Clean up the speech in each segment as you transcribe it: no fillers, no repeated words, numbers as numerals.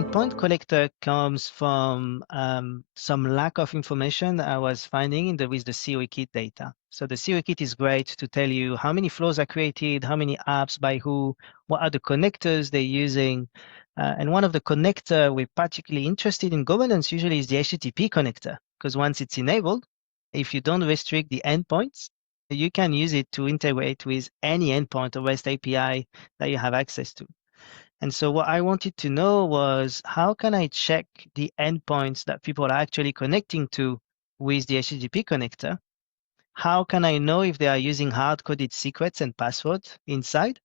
endpoint collector comes from some lack of information that I was finding with the COE kit data. So the COE kit is great to tell you how many flows are created, how many apps by who, what are the connectors they're using. And one of the connector we're particularly interested in governance usually is the HTTP connector, because once it's enabled, if you don't restrict the endpoints, you can use it to integrate with any endpoint or REST API that you have access to. And so what I wanted to know was, how can I check the endpoints that people are actually connecting to with the HTTP connector? How can I know if they are using hard-coded secrets and passwords inside,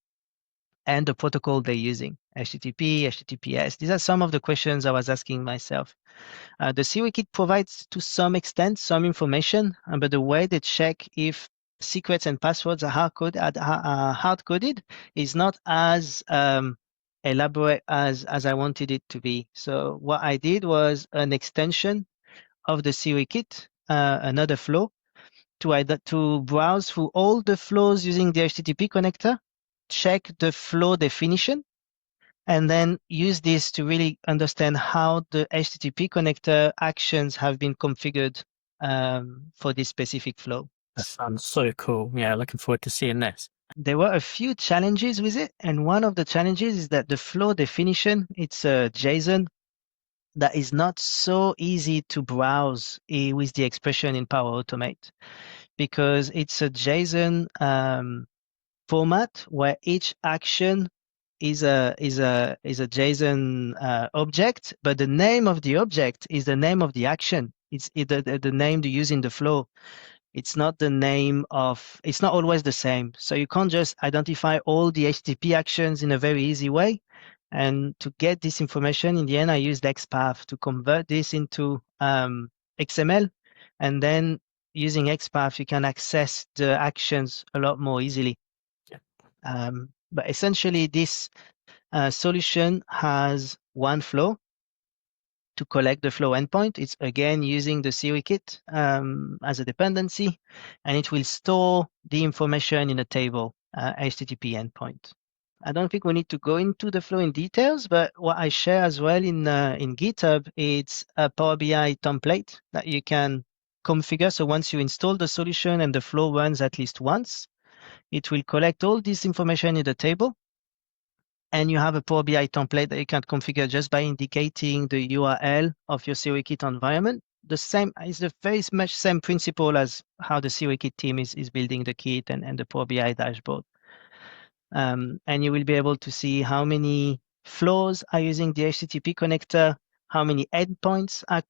and the protocol they're using, HTTP, HTTPS? These are some of the questions I was asking myself. The COE kit provides to some extent some information, but the way they check if secrets and passwords are hard-coded is not as elaborate as I wanted it to be. So what I did was an extension of the COE kit, another flow, to browse through all the flows using the HTTP connector, check the flow definition, and then use this to really understand how the HTTP connector actions have been configured for this specific flow. That sounds so cool. Yeah, looking forward to seeing this. There were a few challenges with it, and one of the challenges is that the flow definition, it's a JSON that is not so easy to browse with the expression in Power Automate, because it's a JSON format where each action is a JSON object, but the name of the object is the name of the action. It's the name to use in the flow. It's not the name of, it's not always the same. So you can't just identify all the HTTP actions in a very easy way. And to get this information, in the end, I used XPath to convert this into XML. And then using XPath, you can access the actions a lot more easily. Yeah. But essentially, this solution has one flow to collect the flow endpoint. It's again using the COE kit as a dependency, and it will store the information in a table, HTTP endpoint. I don't think we need to go into the flow in details, but what I share as well in GitHub, it's a Power BI template that you can configure. So once you install the solution and the flow runs at least once, it will collect all this information in the table. And you have a Power BI template that you can configure just by indicating the URL of your COE kit environment. The same is the very much same principle as how the COE kit team is building the kit and the Power BI dashboard. And you will be able to see how many flows are using the HTTP connector, how many endpoints are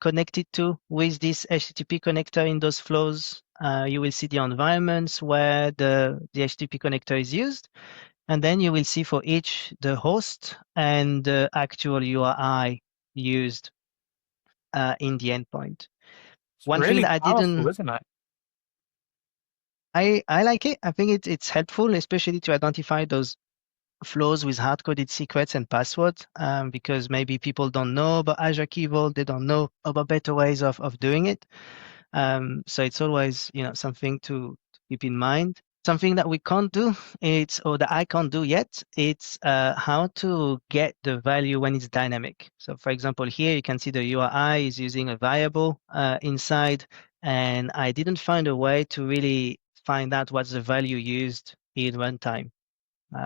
connected to with this HTTP connector in those flows. You will see the environments where the HTTP connector is used. And then you will see for each the host and the actual URI used in the endpoint. One Really thing that I powerful, didn't, isn't it? I like it. I think it's helpful, especially to identify those flows with hard-coded secrets and passwords, because maybe people don't know about Azure Key Vault, they don't know about better ways of doing it. So it's always, something to keep in mind. Something that we can't do, or that I can't do yet, it's how to get the value when it's dynamic. So for example, here you can see the URI is using a variable inside, and I didn't find a way to really find out what's the value used in runtime.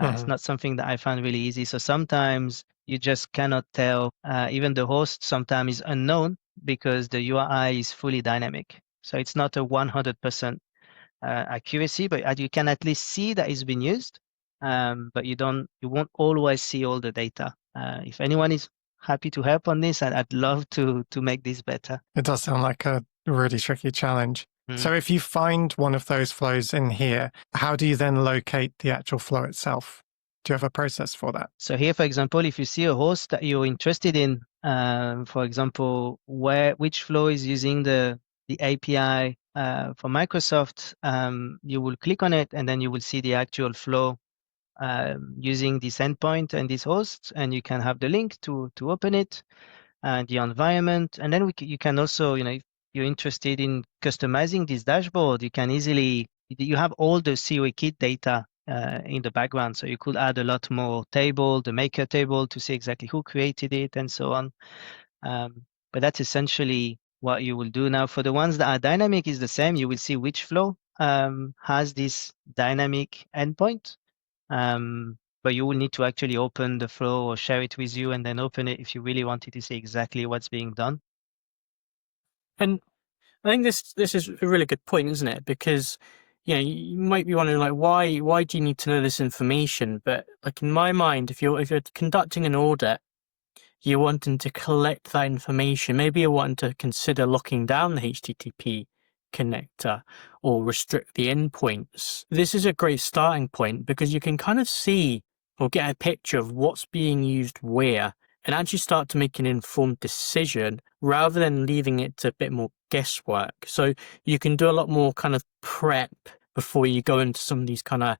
It's not something that I found really easy. So sometimes you just cannot tell. Even the host sometimes is unknown because the URI is fully dynamic. So it's not a 100% accuracy, but you can at least see that it's been used. But you won't always see all the data. If anyone is happy to help on this, I'd love to make this better. It does sound like a really tricky challenge. So if you find one of those flows in here, how do you then locate the actual flow itself? Do you have a process for that? So here, for example, if you see a host that you're interested in, for example, which flow is using the API for Microsoft, you will click on it, and then you will see the actual flow using this endpoint and this host, and you can have the link to open it, the environment, and then you can also, if you're interested in customizing this dashboard, you can easily, you have all the COE kit data in the background. So you could add a lot more table, the maker table, to see exactly who created it and so on. But that's essentially what you will do. Now, for the ones that are dynamic, is the same. You will see which flow has this dynamic endpoint. But you will need to actually open the flow or share it with you and then open it if you really wanted to see exactly what's being done. And I think this is a really good point, isn't it? Because you might be wondering, like, why do you need to know this information? But like in my mind, if you're conducting an audit, you're wanting to collect that information. Maybe you're wanting to consider locking down the HTTP connector or restrict the endpoints. This is a great starting point because you can kind of see or get a picture of what's being used where and actually start to make an informed decision rather than leaving it to a bit more guesswork. So you can do a lot more kind of prep before you go into some of these kind of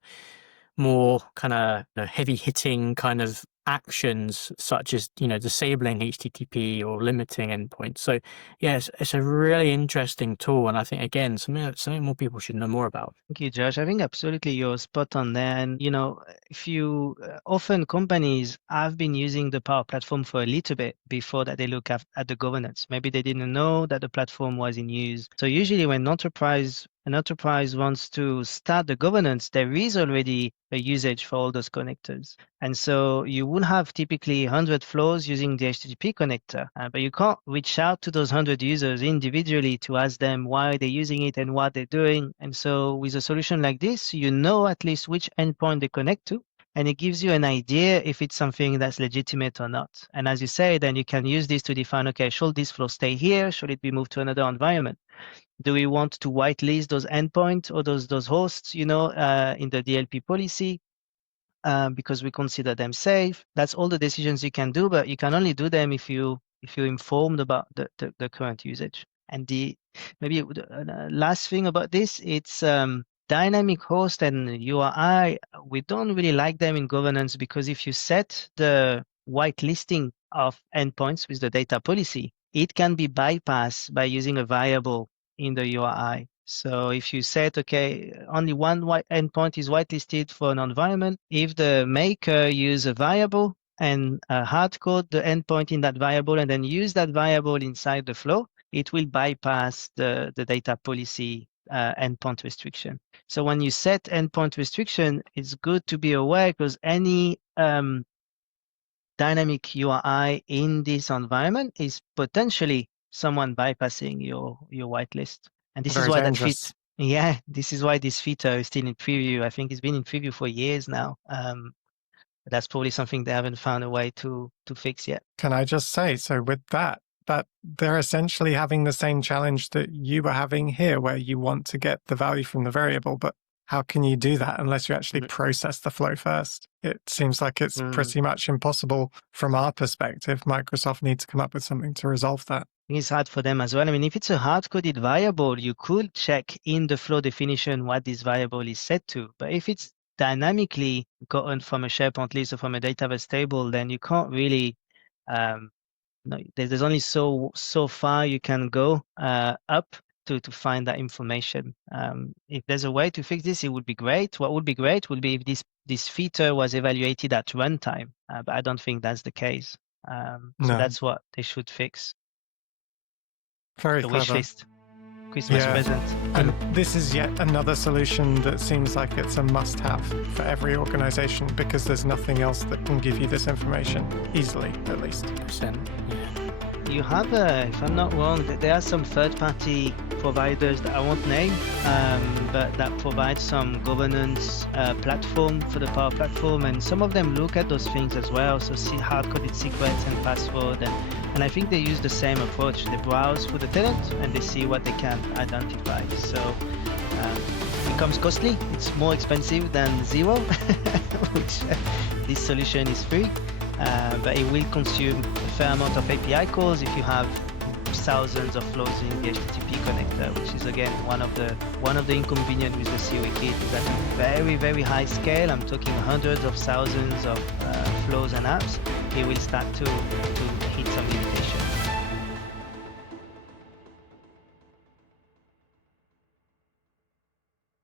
more kind of heavy hitting kind of actions, such as disabling HTTP or limiting endpoints. So yeah, it's a really interesting tool, and I think again something more people should know more about. Thank you, Josh. I think absolutely you're spot on there. And if you often companies have been using the Power Platform for a little bit before that they look at the governance. Maybe they didn't know that the platform was in use. So usually when an enterprise wants to start the governance, there is already a usage for all those connectors. And so you will have typically 100 flows using the HTTP connector, but you can't reach out to those 100 users individually to ask them why they're using it and what they're doing. And so with a solution like this, you know at least which endpoint they connect to, and it gives you an idea if it's something that's legitimate or not. And as you say, then you can use this to define, okay, should this flow stay here? Should it be moved to another environment? Do we want to whitelist those endpoints or those hosts, in the DLP policy? Because we consider them safe. That's all the decisions you can do, but you can only do them if you're informed about the current usage. And maybe the last thing about this, it's dynamic host and URI. We don't really like them in governance because if you set the whitelisting of endpoints with the data policy, it can be bypassed by using a variable in the URI. So if you set, okay, only one endpoint is whitelisted for an environment, if the maker use a variable and hard code the endpoint in that variable and then use that variable inside the flow, it will bypass the data policy endpoint restriction. So when you set endpoint restriction, it's good to be aware because any dynamic URI in this environment is potentially someone bypassing your whitelist. And this is why that fit. Yeah, this is why this feature is still in preview. I think it's been in preview for years now. But that's probably something they haven't found a way to fix yet. Can I just say, so with that they're essentially having the same challenge that you were having here, where you want to get the value from the variable, but how can you do that unless you actually process the flow first? It seems like it's pretty much impossible from our perspective. Microsoft needs to come up with something to resolve that. It's hard for them as well. I mean, if it's a hard-coded variable, you could check in the flow definition what this variable is set to. But if it's dynamically gotten from a SharePoint list or from a database table, then you can't really, there's only so far you can go up to find that information. If there's a way to fix this, it would be great. What would be great would be if this feature was evaluated at runtime, but I don't think that's the case. So that's what they should fix. Very the clever. wish list, Christmas present. And this is yet another solution that seems like it's a must-have for every organization because there's nothing else that can give you this information easily, at least. You have, if I'm not wrong, there are some third-party providers that I won't name, but that provide some governance platform for the Power Platform, and some of them look at those things as well. So see hard-coded secrets and password, and I think they use the same approach. They browse for the tenant and they see what they can identify. So it becomes costly. It's more expensive than zero, which this solution is free. But it will consume a fair amount of API calls if you have thousands of flows in the HTTP connector, which is again one of the inconvenience with the COE kit is at a very, very high scale. I'm talking hundreds of thousands of flows and apps. It will start to hit some limitations.